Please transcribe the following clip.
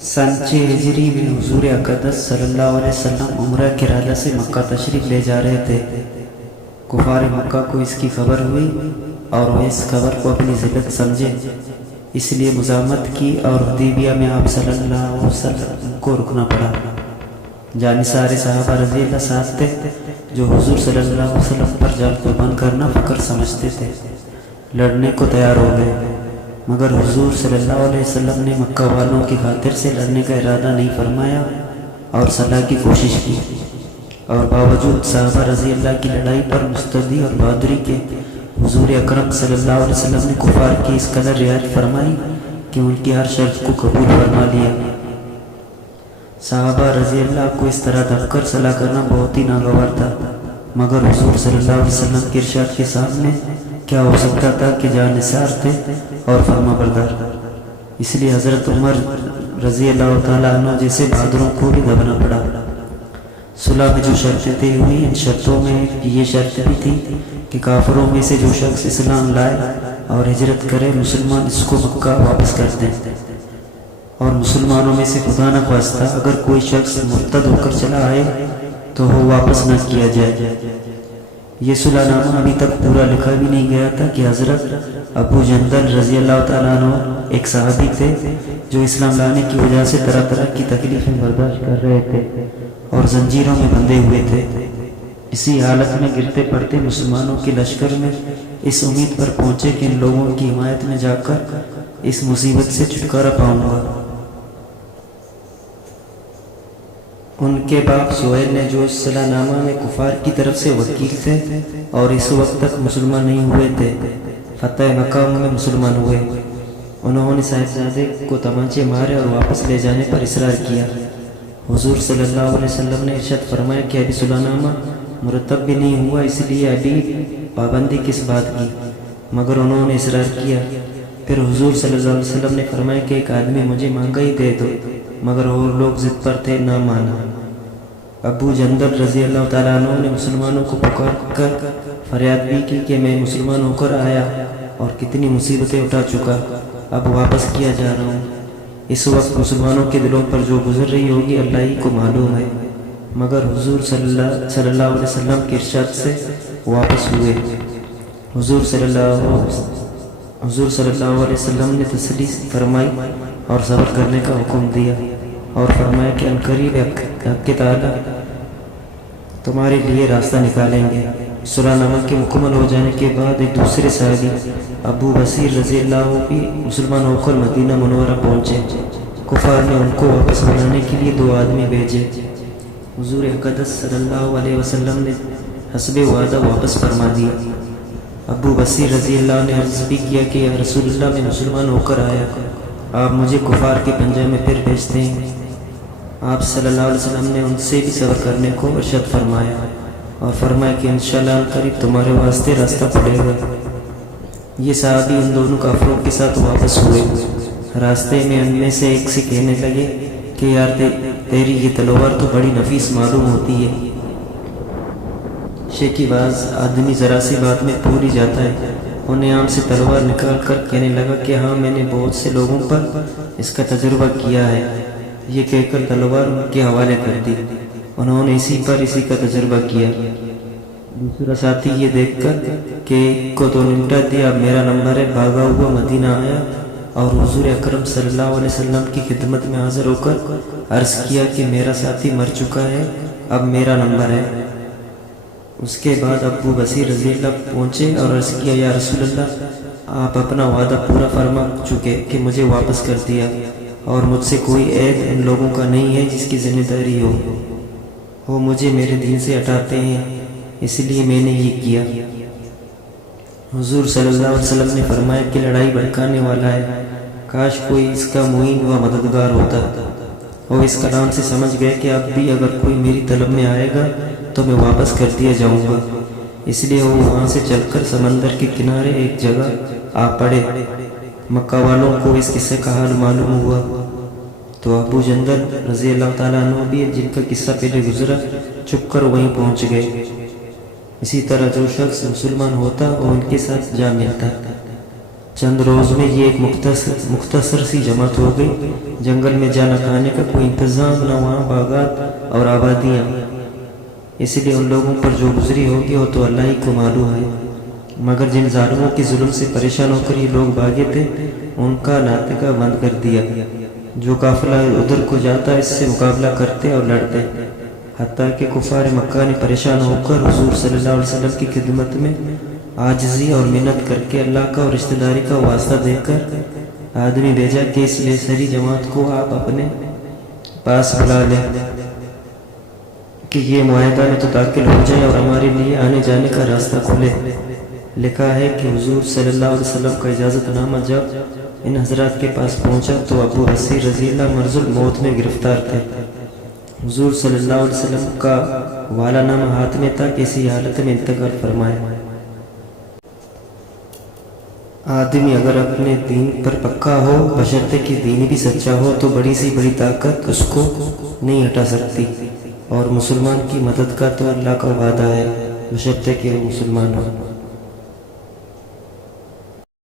सन 6 हिजरी में हुजूर अक़दस सल्लल्लाहु अलैहि वसल्लम उम्रा के इरादा से मक्का तशरीफ़ ले जा रहे थे। कुफार मक्का को इसकी खबर हुई और वह इस खबर को अपनी ज़िल्लत समझे, इसलिए मुज़ाहमत की और हुदैबिया में आप सल्लल्लाहु अलैहि वसल्लम को रुकना पड़ा। जानिसारे साहबा रज़ी अल्लाह साथ थे जो हुजूर सल्लल्लाहु अलैहि वसल्लम पर जान कुर्बान करना फ़ख्र समझते थे। लड़ने को तैयार हो गए, मगर हुजूर सल्लल्लाहु अलैहि वसल्लम ने मक्का वालों की खातिर से लड़ने का इरादा नहीं फरमाया और सलाह की कोशिश की। और बावजूद साहबा रज़ी अल्लाह की लड़ाई पर मुस्तदी और बहादुरी के हुजूर अकरम सल्लल्लाहु अलैहि वसल्लम ने कुफार की इस कदर रियायत फरमाई कि उनकी हर शर्त को कबूल फरमा लिया। साहबा रज़ी अल्लाह को इस तरह दबकर सलाह करना बहुत ही नागवार था, मगर हुजूर सल्लल्लाहु अलैहि वसल्लम के इरशाद के सामने क्या हो सकता था कि जानिसार थे और फरमाबरदार। इसलिए हज़रत उमर रज़ी अल्लाह ताला अन्हु जैसे बहादुरों को भी दबना पड़ा। सुलह में जो शर्तें तय हुई, इन शर्तों में ये शर्त भी थी कि काफिरों में से जो शख्स इस्लाम लाए और हिजरत करे, मुसलमान इसको मक्का वापस कर दें, और मुसलमानों में से खुदा न ख्वास्ता अगर कोई शख्स मुर्तद होकर चला आए तो वो वापस न किया जाए। ये सुलहनामा अभी तक पूरा लिखा भी नहीं गया था कि हज़रत अबू जंदल रज़ी अल्लाह ताला अन्हु एक सहाबी थे जो इस्लाम लाने की वजह से तरह तरह की तकलीफ़ें बर्दाश्त कर रहे थे और जंजीरों में बंधे हुए थे। इसी हालत में गिरते पड़ते मुसलमानों के लश्कर में इस उम्मीद पर पहुँचे कि इन लोगों की हिमायत में जाकर इस मुसीबत से छुटकारा पाऊँगा। उनके बाप सुहैल ने जो इस सलाहनामा में कुफार की तरफ से वकील थे और इस वक्त तक मुसलमान नहीं हुए थे, फतह मक्का में मुसलमान हुए। उन्होंने साहिबजादे को तमाचे मारे और वापस ले जाने पर इसरार किया। हुजूर सल्लल्लाहु अलैहि वसल्लम ने इरशाद फरमाया कि अभी सुलहनामा मुरतब भी नहीं हुआ, इसलिए अभी पाबंदी किस बात की, मगर उन्होंने इसरार किया। फिर हुजूर सल्लल्लाहु अलैहि वसल्लम ने फरमाया कि एक आदमी मुझे मांगा ही दे दो, मगर और लोग ज़िद पर थे, ना माना। अबू जंदल रज़ी अल्लाह ताला अन्हु ने मुसलमानों को पुकार कर फरियाद भी की कि मैं मुसलमान होकर आया और कितनी मुसीबतें उठा चुका, अब वापस किया जा रहा हूँ। इस वक्त मुसलमानों के दिलों पर जो गुजर रही होगी अल्लाह ही को मालूम है, मगर हुजूर सल्लल्लाहु अलैहि वसल्लम के इरशाद से वापस हुए। हुजूर सल्लल्लाहु अलैहि वसल्लम ने तसल्ली फरमाई और सब्र करने का हुक्म दिया और फरमाया कि अनकरीब आपके ताला तुम्हारे लिए रास्ता निकालेंगे। सुलहनामा के मुकम्मल हो जाने के बाद एक दूसरे सहाबी अबू बसीर रज़ी अल्लाह भी मुसलमान होकर मदीना मुनव्वरा पहुँचे। कुफार ने उनको वापस बुलाने के लिए 2 आदमी भेजे। हुजूर अक़दस सल्लल्लाहु अलैहि वसल्लम ने हस्बे वादा वापस फरमा दिया। अबू बसीर रज़ी अल्लाह ने अर्ज़ भी किया कि या रसूलल्लाह मैं मुसलमान होकर आया, आप मुझे कुफार के पंजे में फिर भेजते हैं। आप सल्लल्लाहु अलैहि वसल्लम ने उनसे भी सब्र करने को इरशाद फरमाया और फरमाया कि इंशाअल्लाह करीब तुम्हारे वास्ते रास्ता पड़ेगा। ये सहाबी उन दोनों काफिरों के साथ वापस हुए। रास्ते में उनमें से एक से कहने लगे कि यार तेरी ये तलवार तो बड़ी नफीस मालूम होती है। शेखीबाज आदमी ज़रा सी बात में भूल ही जाता है। उन्हें आम से तलवार निकाल कर कहने लगा कि हाँ, मैंने बहुत से लोगों पर इसका तजुर्बा किया है। ये कहकर तलवार उनके हवाले कर दी। उन्होंने इसी का तजुर्बा किया। दूसरा साथी ये देखकर कि को तो निपटा दिया, अब मेरा नंबर है, भागा हुआ मदीना आया और हुजूर अकरम सल्लल्लाहु अलैहि वसल्लम की खिदमत में हाजिर होकर अर्ज़ किया कि मेरा साथी मर चुका है, अब मेरा नंबर है। उसके बाद अबू बसीर रज़ी अल्लाह पहुँचे और अर्ज़ किया, या रसूलल्लाह आप अपना वादा पूरा फरमा चुके कि मुझे वापस कर दिया और मुझसे कोई ऐब इन लोगों का नहीं है जिसकी जिम्मेदारी हो। वो मुझे मेरे दीन से हटाते हैं, इसलिए मैंने ये किया। हुजूर सल्लल्लाहु अलैहि वसल्लम ने फरमाया कि लड़ाई भड़काने वाला है, काश कोई इसका मुईन व मददगार होता। वो इस कलाम से समझ गए कि अब भी अगर कोई मेरी तलब में आएगा तो मैं वापस कर दिया जाऊंगा। इसलिए वो वहाँ से चलकर समंदर के किनारे एक जगह आ पड़े। मक्का वालों को इस किस्से का हाल मालूम हुआ तो अबू जंदल रज़ी अल्लाह ताला अन्हु भी, जिनका किस्सा पहले गुजरा, चुप कर वहीं पहुँच गए। इसी तरह जो शख्स मुसलमान होता वो उनके साथ जा मिलता। चंद रोज में ये एक मुख्तसर सी जमात हो गई। जंगल में जाना खाने का कोई इंतजाम न, वहाँ बागात और आबादियाँ, इसलिए उन लोगों पर जो गुजरी होगी वो तो अल्लाह ही को मालूम है। मगर जिन जालिमों के जुल्म से परेशान होकर ये लोग भागे थे, उनका नातिका बंद कर दिया। जो काफिला उधर को जाता इससे मुकाबला करते और लड़ते, हत्ता कि कुफार मक्का ने परेशान होकर हुजूर सल्लल्लाहु अलैहि वसल्लम की खिदमत में आजिज़ी और मिन्नत करके अल्लाह का और रिश्तेदारी का वास्ता देकर आदमी भेजा कि इस बेसरी जमात को आप अपने पास बुला लें कि ये मुआहदा में तो दाखिल हो जाए और हमारे लिए आने जाने का रास्ता खुले। लिखा है कि हुजूर सल्लल्लाहु अलैहि वसल्लम का इजाज़तनामा जब इन हजरात के पास पहुंचा तो अबू बसीर रज़ियल्लाहु मरजुल मौत में गिरफ्तार थे। हुजूर सल्लल्लाहु अलैहि वसल्लम का वालानामा हाथ में था कि इसी हालत में इंतकाल फरमाया। आदमी अगर अपने दीन पर पक्का हो, बशर्ते कि दीन भी सच्चा हो, तो बड़ी सी बड़ी ताकत उसको नहीं हटा सकती। और मुसलमान की मदद का तो अल्लाह का वादा है, बशर्ते कि वो मुसलमान हो।